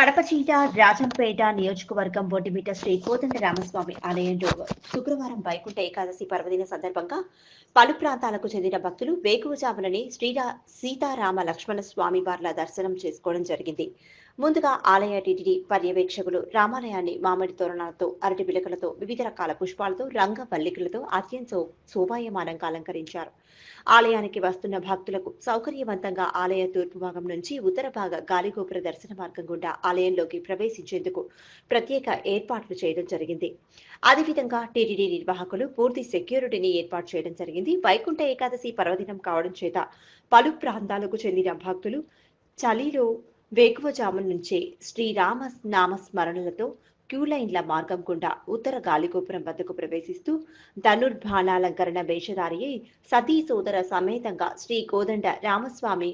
కడప జిల్లా రాజంపేట నియోజకవర్గం బొడ్డిమిట్ట శ్రీ కోదండ రామస్వామి ఆలయంలో శుక్రవారం వైకుంఠ ఏకాదశి పర్వదిన సందర్భంగా పలు ప్రాంతాలకు చెందిన భక్తులు వేకువజామునని సీతారామ లక్ష్మణ స్వామి వార్ల దర్శనం చేసుకోవడం జరిగింది. ముందుగా ఆలయ టీటీడీ పర్యవేక్షకులు రామాలయాన్ని మామిడి తోరణాలతో, అరటి పిలకలతో, వివిధ రకాల పుష్పాలతో, రంగవల్లికలతో అత్యంత శోభాయమానంగా అలంకరించారు. ఆలయానికి వస్తున్న భక్తులకు సౌకర్యవంతంగా ఆలయ తూర్పు భాగం నుంచి ఉత్తర భాగ గాలిగోపుర దర్శన మార్గం గుండా ఆలయంలోకి ప్రవేశించేందుకు ప్రత్యేక ఏర్పాట్లు చేయడం జరిగింది. అదేవిధంగా టీటీడీ నిర్వాహకులు పూర్తి సెక్యూరిటీని ఏర్పాటు చేయడం జరిగింది. వైకుంఠ ఏకాదశి పర్వదినం కావడం చేత పలు ప్రాంతాలకు చెందిన భక్తులు చలిలో వేకువజాము నుంచే శ్రీరామ నామస్మరణలతో క్యూలైన్ల మార్గం గుండా ఉత్తర గాలిగోపురం వద్దకు ప్రవేశిస్తూ ధనుర్బాణాలంకరణ వేషధారి సతీ సోదర సమేతంగా శ్రీ కోదండ రామస్వామి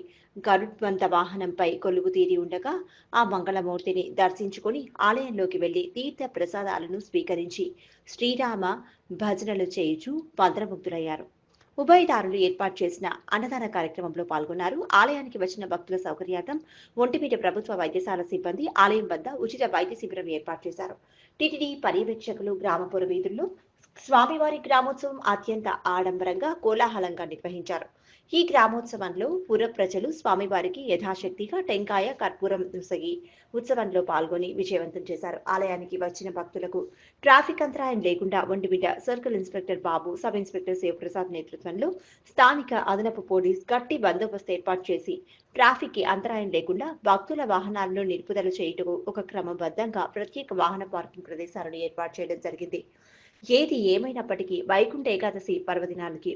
గరుత్మంత వాహనంపై కొలువు తీరి ఉండగా ఆ మంగళమూర్తిని దర్శించుకుని ఆలయంలోకి వెళ్లి తీర్థ ప్రసాదాలను స్వీకరించి శ్రీరామ భజనలు చేయుచూ మంత్రముగ్ధులయ్యారు. ఉభయదారులు ఏర్పాటు చేసిన అన్నదాన కార్యక్రమంలో పాల్గొన్నారు. ఆలయానికి వచ్చిన భక్తుల సౌకర్యార్థం ఒంటిమిట ప్రభుత్వ వైద్యశాల సిబ్బంది ఆలయం వద్ద ఉచిత వైద్య శిబిరం ఏర్పాటు చేశారు. టీటీడీ పర్యవేక్షకులు గ్రామపుర వీధుల్లో స్వామివారి గ్రామోత్సవం అత్యంత ఆడంబరంగా కోలాహలంగా నిర్వహించారు. ఈ గ్రామోత్సవంలో పుర ప్రజలు స్వామివారికి యథాశక్తిగా టెంకాయ, కర్పూరం ఉసగి ఉత్సవంలో పాల్గొని విజయవంతం చేశారు. ఆలయానికి వచ్చిన భక్తులకు ట్రాఫిక్ అంతరాయం లేకుండా ఒంటిమిట సర్కిల్ ఇన్స్పెక్టర్ బాబు, సబ్ ఇన్స్పెక్టర్ శివప్రసాద్ నేతృత్వంలో స్థానిక అదనపు పోలీస్ గట్టి బందోబస్తు ఏర్పాటు చేసి ట్రాఫిక్ కి అంతరాయం లేకుండా భక్తుల వాహనాలను నిలుపుదల చేయుటకు ఒక క్రమబద్ధంగా ప్రత్యేక వాహన పార్కింగ్ ప్రదేశాలను ఏర్పాటు చేయడం జరిగింది. ఏది ఏమైనప్పటికీ వైకుంఠ ఏకాదశి పర్వదినానికి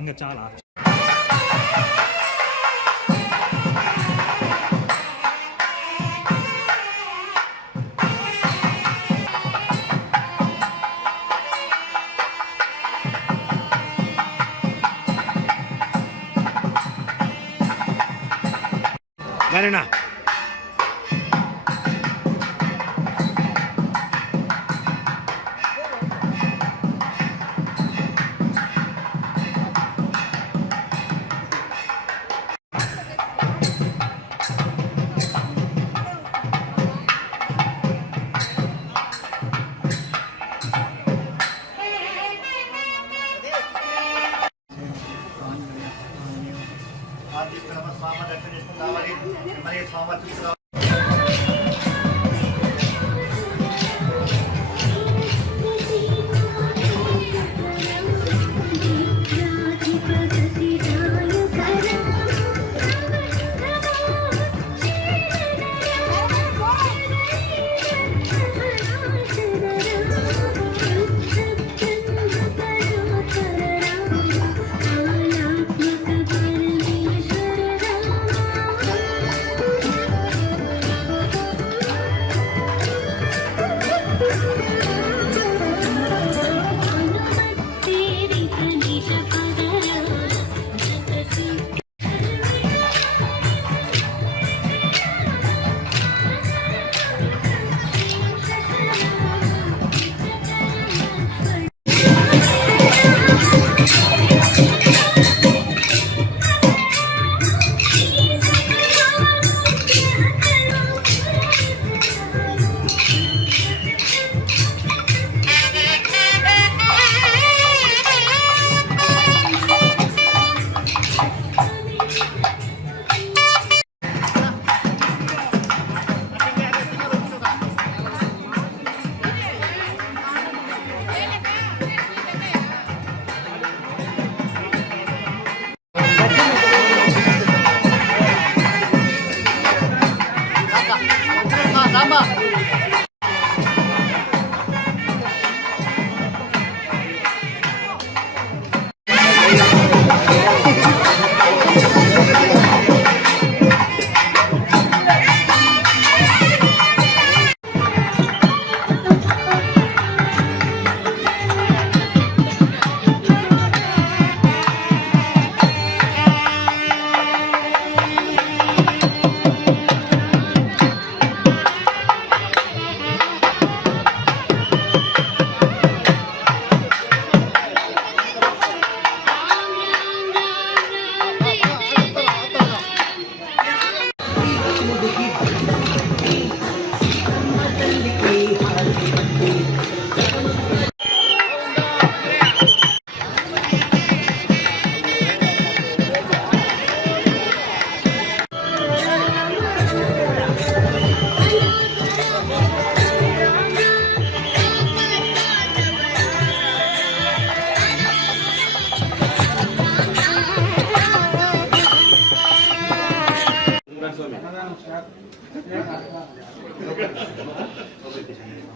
ఇంకా చాలా గానేనా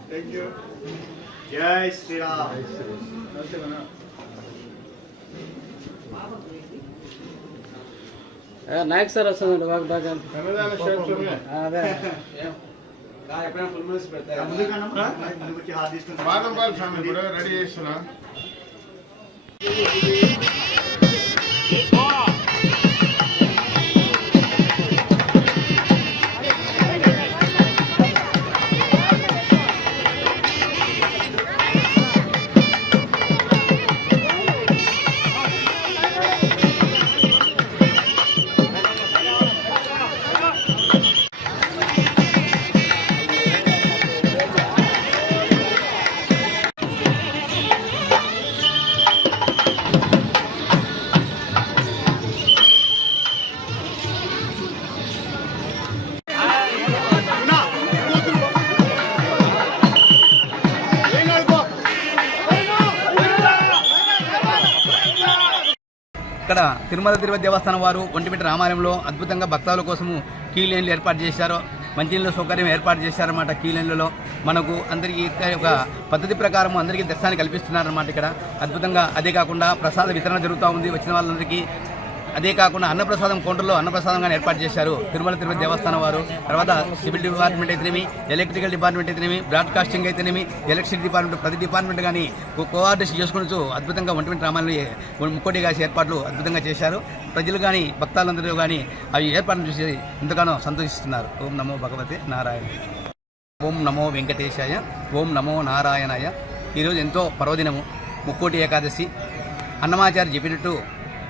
Thank you. Jai Shri Ram. Nayak sir వస్తుంది అదే రెడీ చేస్తున్నా ఇక్కడ తిరుపతి దేవస్థానం వారు ఒంటిమిట్ట రామాలయంలో అద్భుతంగా భక్తుల కోసము క్యూ లైన్లు ఏర్పాటు చేశారు. మంచినీళ్ళ సౌకర్యం ఏర్పాటు చేశారన్నమాట. క్యూ లైన్లలో మనకు అందరికీ ఒక పద్ధతి ప్రకారం అందరికీ దర్శనాన్ని కల్పిస్తున్నారన్నమాట. ఇక్కడ అద్భుతంగా అదే కాకుండా ప్రసాద వితరణ జరుగుతూ ఉంది వచ్చిన వాళ్ళందరికీ. అదే కాకుండా అన్నప్రసాదం కౌంటర్లో అన్నప్రసాదంగా ఏర్పాటు చేశారు తిరుపతి దేవస్థానం వారు. తర్వాత సివిల్ డిపార్ట్మెంట్ అయితేనేమి, ఎలక్ట్రికల్ డిపార్ట్మెంట్ అయితేనేమి, బ్రాడ్కాస్టింగ్ అయితేనేమి, ఎలక్ట్రిసిటీ డిపార్ట్మెంట్ ప్రతి డిపార్ట్మెంట్ కానీ కోఆర్డినేషన్ చేసుకుని అద్భుతంగా ఒంటిమిట్ట రామాలయంలో ముక్కోటి కాసి ఏర్పాట్లు అద్భుతంగా చేశారు. ప్రజలు కానీ భక్తులందరూ కానీ అవి ఏర్పాట్లు చూసి ఎంతగానో సంతోషిస్తున్నారు. ఓం నమో భగవతే నారాయణ. ఓం నమో వెంకటేశాయ. ఓం నమో నారాయణాయ. ఈరోజు ఎంతో పర్వదినము ముక్కోటి ఏకాదశి. అన్నమాచార్య చెప్పినట్టు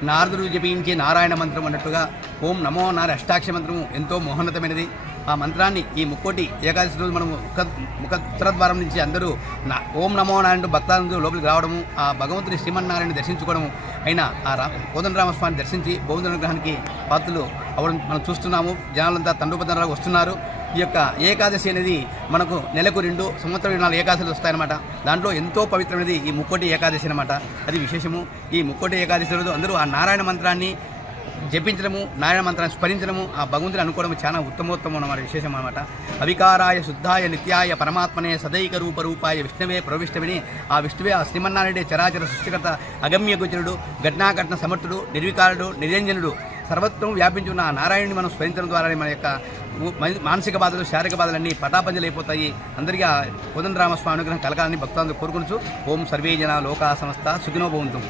నారదుడు జపించే నారాయణ మంత్రం అన్నట్టుగా ఓం నమో నారాయణ అష్టాక్షర మంత్రము ఎంతో మహోన్నతమైనది. ఆ మంత్రాన్ని ఈ ముక్కోటి ఏకాదశి రోజు మనము ముఖద్వారం నుంచి అందరూ ఓం నమో నారాయణ భక్తులందరూ లోపలికి రావడము, ఆ భగవంతుని శ్రీమన్నారాయణ దర్శించుకోవడము అయినా ఆ కోదండరామస్వామిని దర్శించి బౌద్ధ అనుగ్రహానికి పాత్రలు అవ్వడం మనం చూస్తున్నాము. జనాలంతా తండోపతండాలకు వస్తున్నారు. ఈ యొక్క ఏకాదశి అనేది మనకు నెలకు 2 సంవత్సరం 4 ఏకాదశులు వస్తాయన్నమాట. దాంట్లో ఎంతో పవిత్రమైనది ఈ ముక్కోటి ఏకాదశి అనమాట. అది విశేషము. ఈ ముక్కోటి ఏకాదశి రోజు అందరూ ఆ నారాయణ మంత్రాన్ని జపించడము, నారాయణ మంత్రాన్ని స్మరించడము, ఆ భగవంతుని అనుకోవడం చాలా ఉత్తమోత్తమం అన్నమాట, విశేషం అనమాట. అవికారాయ శుద్ధాయ నిత్యాయ పరమాత్మనే సదైక రూపరూపాయ విష్ణవే ప్రవిష్టమిని ఆ విష్ణువే ఆ శ్రీమన్నారాయణుడే చరాచర సృష్టికర్త, అగమ్య గోచరుడు, ఘటనాఘటన సమర్థుడు, నిర్వికారుడు, నిరంజనుడు, సర్వత్వం వ్యాపించి ఉన్న ఆ నారాయణుని మనం స్మరించడం ద్వారా మన యొక్క మానసిక బాధలు, శారీరక బాధలన్నీ పటాపంచలైపోతాయి. అందరికీ ఆ కోదండరామస్వామి అనుగ్రహం కలగాలని భక్తులందరూ కోరుకుంటూ ఓం సర్వే జన లోకా సమస్త సుఖినో భవంతు.